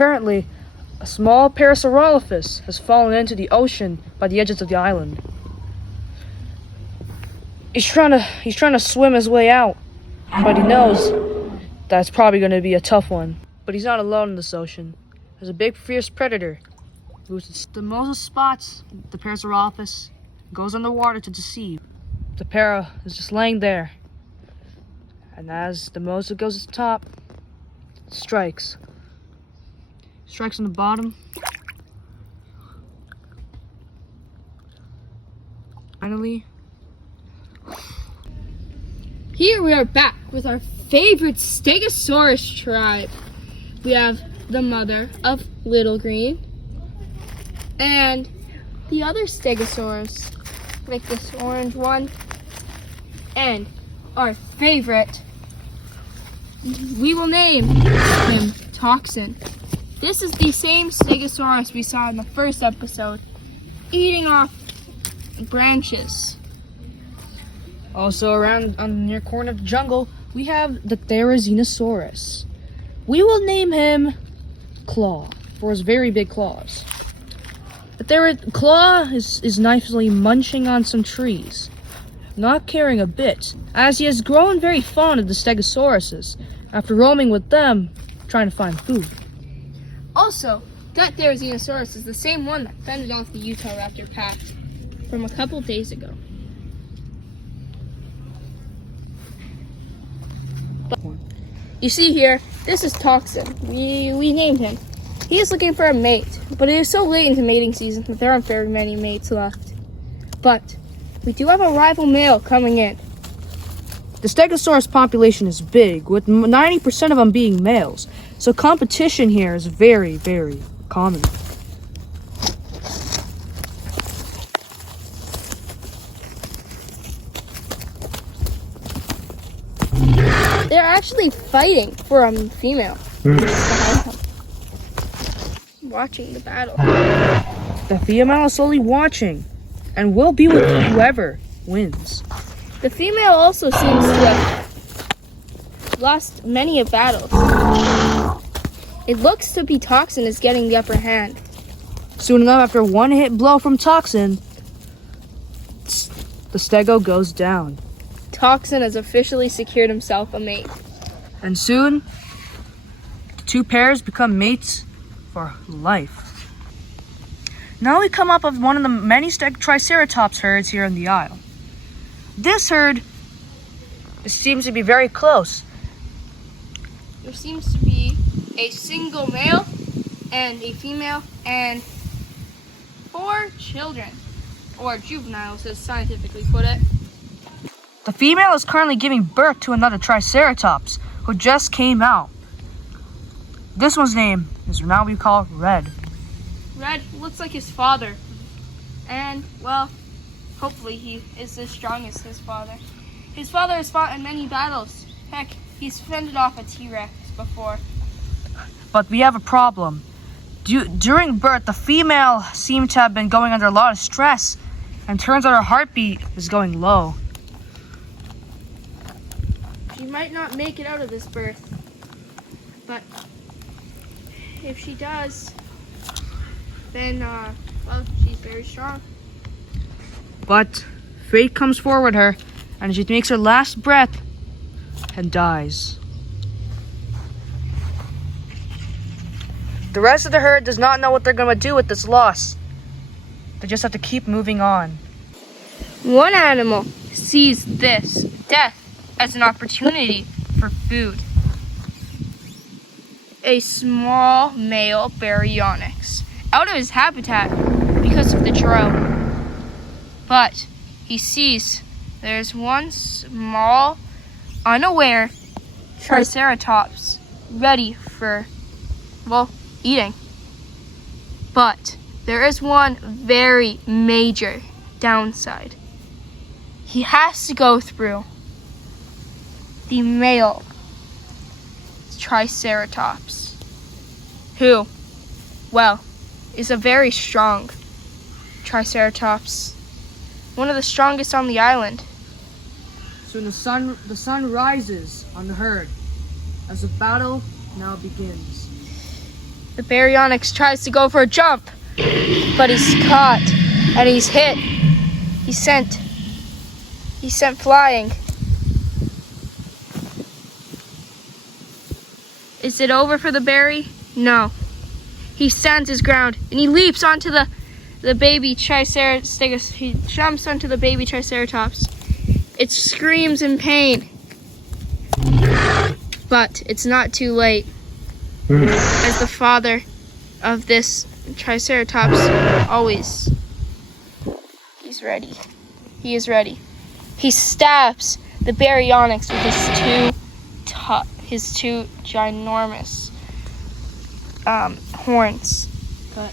Apparently, a small Parasaurolophus has fallen into the ocean by the edges of the island. He's trying to swim his way out, but he knows that's probably going to be a tough one. But he's not alone in this ocean. There's a big fierce predator the Moses spots the Parasaurolophus, goes underwater to deceive. The para is just laying there, and as the Moses goes to the top, strikes on the bottom. Finally, here we are back with our favorite Stegosaurus tribe. We have the mother of Little Green and the other Stegosaurus, like this orange one, and our favorite, we will name him Toxin. This is the same Stegosaurus we saw in the first episode, eating off branches. Also around on the near corner of the jungle, we have the Therizinosaurus. We will name him Claw for his very big claws. The Claw is nicely munching on some trees, not caring a bit, as he has grown very fond of the Stegosauruses after roaming with them, trying to find food. Also, that Therizinosaurus is the same one that fended off the Utah Raptor pack from a couple days ago. You see here, this is Toxin. We named him. He is looking for a mate, but it is so late into mating season that there aren't very many mates left. But we do have a rival male coming in. The Stegosaurus population is big, with 90% of them being males, so competition here is very, very common. They're actually fighting for a female. Watching the battle. The female is slowly watching, and will be with whoever wins. The female also seems to have lost many a battle. It looks to be Toxin is getting the upper hand. Soon enough, after one hit blow from Toxin, the Stego goes down. Toxin has officially secured himself a mate. And soon, the two pairs become mates for life. Now we come up with one of the many Triceratops herds here in the Isle. This herd seems to be very close. There seems to be a single male and a female and 4 children, or juveniles as scientifically put it. The female is currently giving birth to another Triceratops who just came out. This one's name is now we call Red. Red looks like his father. And, well, hopefully he is as strong as his father. His father has fought in many battles. Heck, he's fended off a T-Rex before. But we have a problem. During birth, the female seemed to have been going under a lot of stress, and turns out her heartbeat is going low. She might not make it out of this birth, but if she does, then, well, she's very strong. But fate comes forward her, and she makes her last breath and dies. The rest of the herd does not know what they're going to do with this loss. They just have to keep moving on. One animal sees this death as an opportunity for food. A small male baryonyx, out of his habitat because of the drought. But he sees there's one small, unaware Triceratops ready for, well, eating. But there is one very major downside. He has to go through the male Triceratops, who, well, is a very strong Triceratops, one of the strongest on the island. Soon the sun rises on the herd as the battle now begins. The baryonyx tries to go for a jump, but he's caught and he's hit. He's sent flying. Is it over for the berry? No. He stands his ground and he leaps onto the baby Triceratops. He jumps onto the baby Triceratops. It screams in pain. But it's not too late. As the father of this Triceratops always, he's ready. He is ready. He stabs the baryonyx with his two ginormous horns. But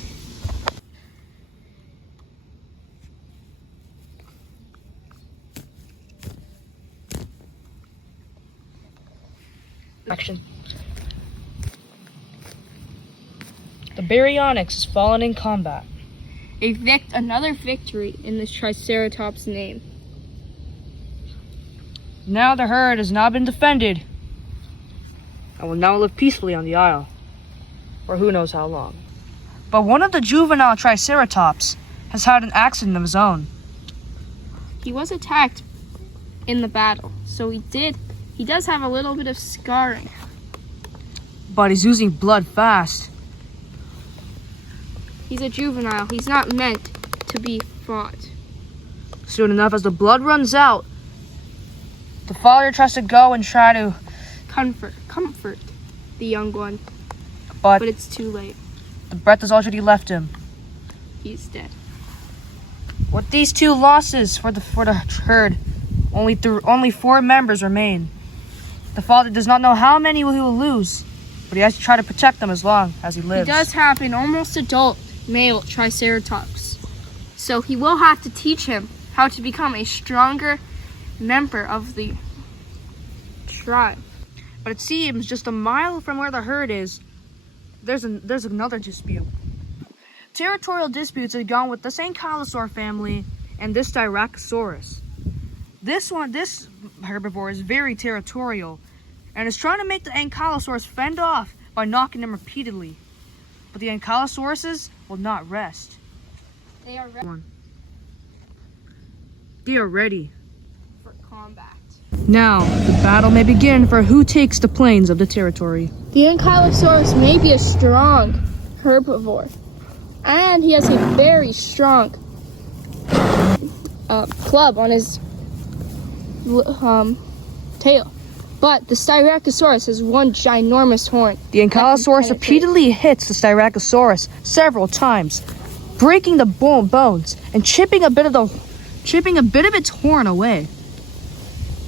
action. The baryonyx has fallen in combat. another victory in this Triceratops' name. Now the herd has now been defended and will now live peacefully on the isle, for who knows how long. But one of the juvenile Triceratops has had an accident of his own. He was attacked in the battle, so he does have a little bit of scarring. But he's losing blood fast. He's a juvenile. He's not meant to be fought. Soon enough, as the blood runs out, the father tries to go and try to Comfort the young one, but but it's too late. the breath has already left him. He's dead. With these two losses for the herd, only 4 members remain. The father does not know how many he will lose, but he has to try to protect them as long as he lives. He does have an almost adult male Triceratops, so he will have to teach him how to become a stronger member of the tribe. But it seems just a mile from where the herd is, there's another dispute. Territorial disputes have gone with this ankylosaur family and this Styracosaurus. This herbivore is very territorial and is trying to make the ankylosaurs fend off by knocking them repeatedly. But the ankylosauruses will not rest. They are ready They are ready. for combat. Now, the battle may begin for who takes the plains of the territory. The Ankylosaurus may be a strong herbivore, and he has a very strong club on his tail. But the Styracosaurus has one ginormous horn. The Ankylosaurus repeatedly hits the Styracosaurus several times, breaking the bones and chipping a bit of its horn away.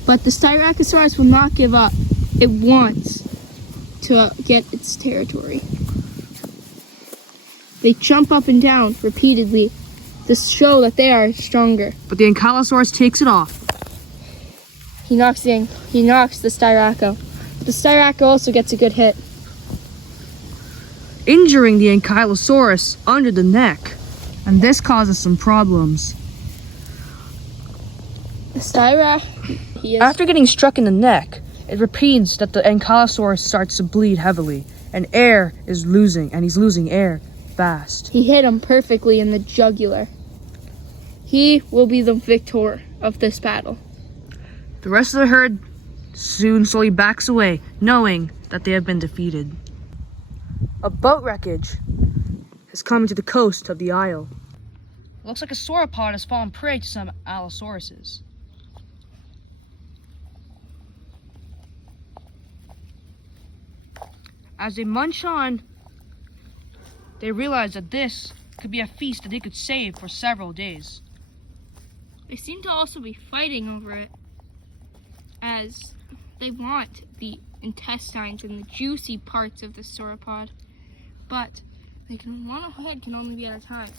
But the Styracosaurus will not give up. It wants to get its territory. They jump up and down repeatedly to show that they are stronger. But the Ankylosaurus takes it off. He knocks the Styraco. The Styraco also gets a good hit. Injuring the Ankylosaurus under the neck. And this causes some problems. The Styraco... After getting struck in the neck, it repeats that the Ankylosaurus starts to bleed heavily, and he's losing air fast. He hit him perfectly in the jugular. He will be the victor of this battle. The rest of the herd soon slowly backs away, knowing that they have been defeated. A boat wreckage has come to the coast of the isle. Looks like a sauropod has fallen prey to some allosauruses. As they munch on, they realize that this could be a feast that they could save for several days. They seem to also be fighting over it, as they want the intestines and the juicy parts of the sauropod, but one head can only be at a time,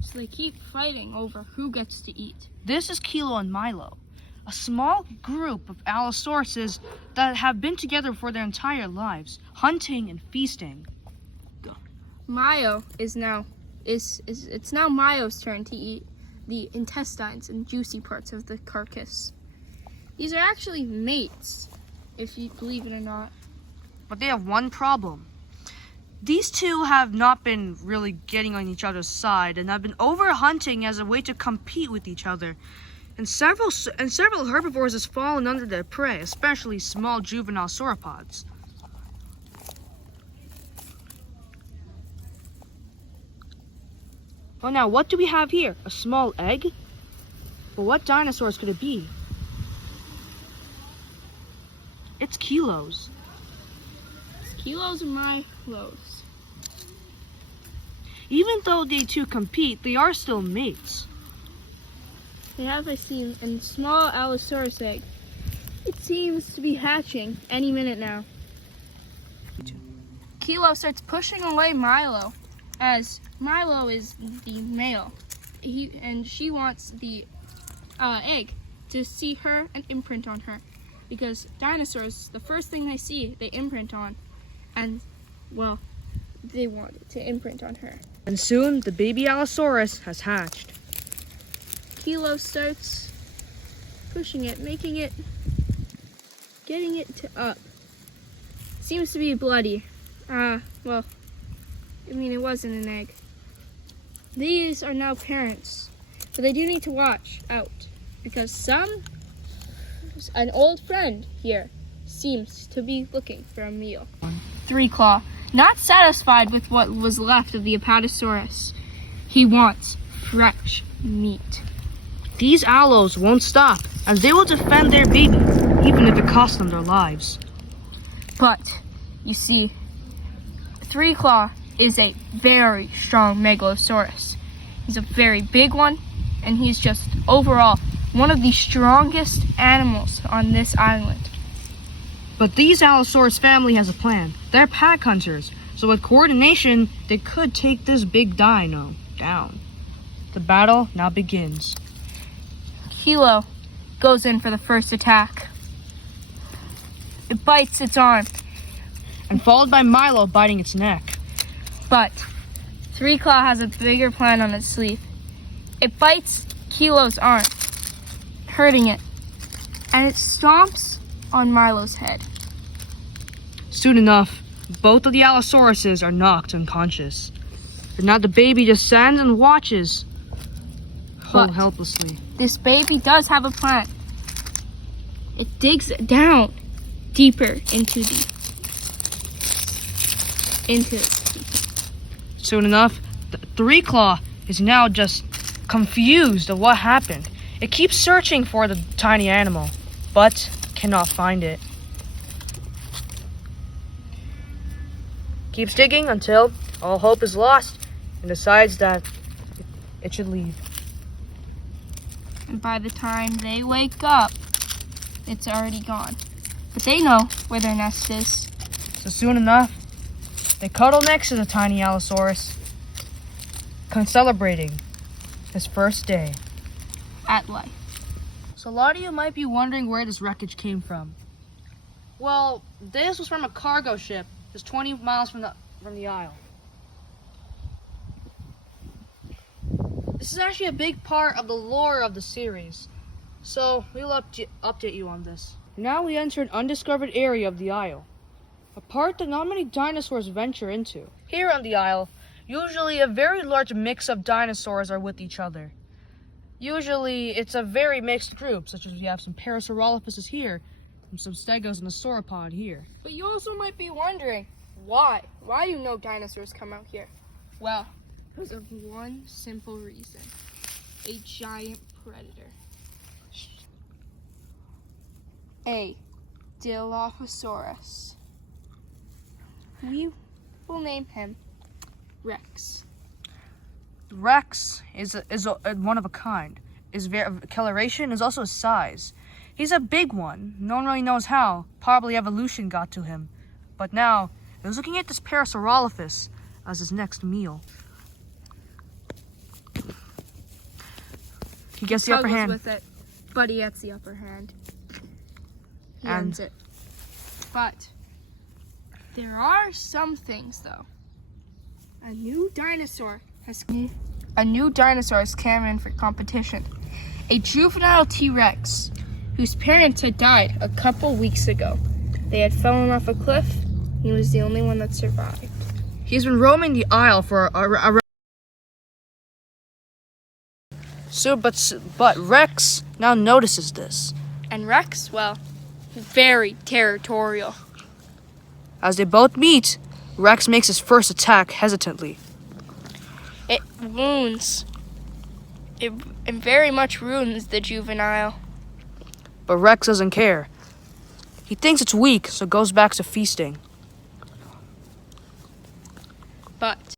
so they keep fighting over who gets to eat. This is Kilo and Milo, a small group of allosauruses that have been together for their entire lives, hunting and feasting. Mio it's now Mio's turn to eat the intestines and juicy parts of the carcass. These are actually mates, if you believe it or not. But they have one problem. These two have not been really getting on each other's side and have been over-hunting as a way to compete with each other. And several herbivores have fallen under their prey, especially small juvenile sauropods. Well, now, what do we have here? A small egg? Well, what dinosaurs could it be? It's Kilos. Kilos and Milos. Even though they two compete, they are still mates. They have a seen a small Allosaurus egg. It seems to be hatching any minute now. Kilo starts pushing away Milo, as Milo is the male. She wants the egg to see her and imprint on her. Because dinosaurs, the first thing they see, they imprint on. And, well, they want it to imprint on her. And soon, the baby Allosaurus has hatched. Kilo starts pushing it, getting it to up. Seems to be bloody. Well, I mean, it wasn't an egg. These are now parents, but they do need to watch out because an old friend here seems to be looking for a meal. Three Claw, not satisfied with what was left of the Apatosaurus, he wants fresh meat. These Allos won't stop, and they will defend their baby, even if it costs them their lives. But, you see, Three Claw is a very strong Megalosaurus. He's a very big one, and he's just overall one of the strongest animals on this island. But these Allosaurus family has a plan. They're pack hunters, so with coordination, they could take this big dino down. The battle now begins. Kilo goes in for the first attack. It bites its arm, And followed by Milo biting its neck. but Three Claw has a bigger plan on its sleeve. It bites Kilo's arm, hurting it, and it stomps on Milo's head. Soon enough, both of the Allosauruses are knocked unconscious. And now the baby just stands and watches, But- helplessly. This baby does have a plan. It digs down deeper into Soon enough, Three Claw is now just confused of what happened. It keeps searching for the tiny animal, but cannot find it. Keeps digging until all hope is lost and decides that it should leave. And by the time they wake up, it's already gone. But they know where their nest is. So soon enough, they cuddle next to the tiny Allosaurus, celebrating his first day At life. So a lot of you might be wondering where this wreckage came from. Well, this was from a cargo ship just 20 miles from the Isle. This is actually a big part of the lore of the series, so we'll update you on this. Now we enter an undiscovered area of the Isle, a part that not many dinosaurs venture into. Here on the Isle, usually a very large mix of dinosaurs are with each other. Usually, it's a very mixed group, such as we have some Parasaurolophuses here, and some Stegos and a sauropod here. But you also might be wondering, why? Why do no dinosaurs come out here? Well, because of one simple reason. A giant predator. A Dilophosaurus. We will name him Rex. Rex is one of a kind. His coloration is also his size. He's a big one. No one really knows how. Probably evolution got to him. But now, he was looking at this Parasaurolophus as his next meal. He gets the upper hand. With it, but he gets the upper hand. He And- ends it. But there are some things, though. A new dinosaur has come in for competition. A juvenile T-Rex, whose parents had died a couple weeks ago. They had fallen off a cliff. He was the only one that survived. He's been roaming the aisle for but Rex now notices this. And Rex, well, very territorial. As they both meet, Rex makes his first attack hesitantly. It wounds. It very much ruins the juvenile. But Rex doesn't care. He thinks it's weak, so goes back to feasting. But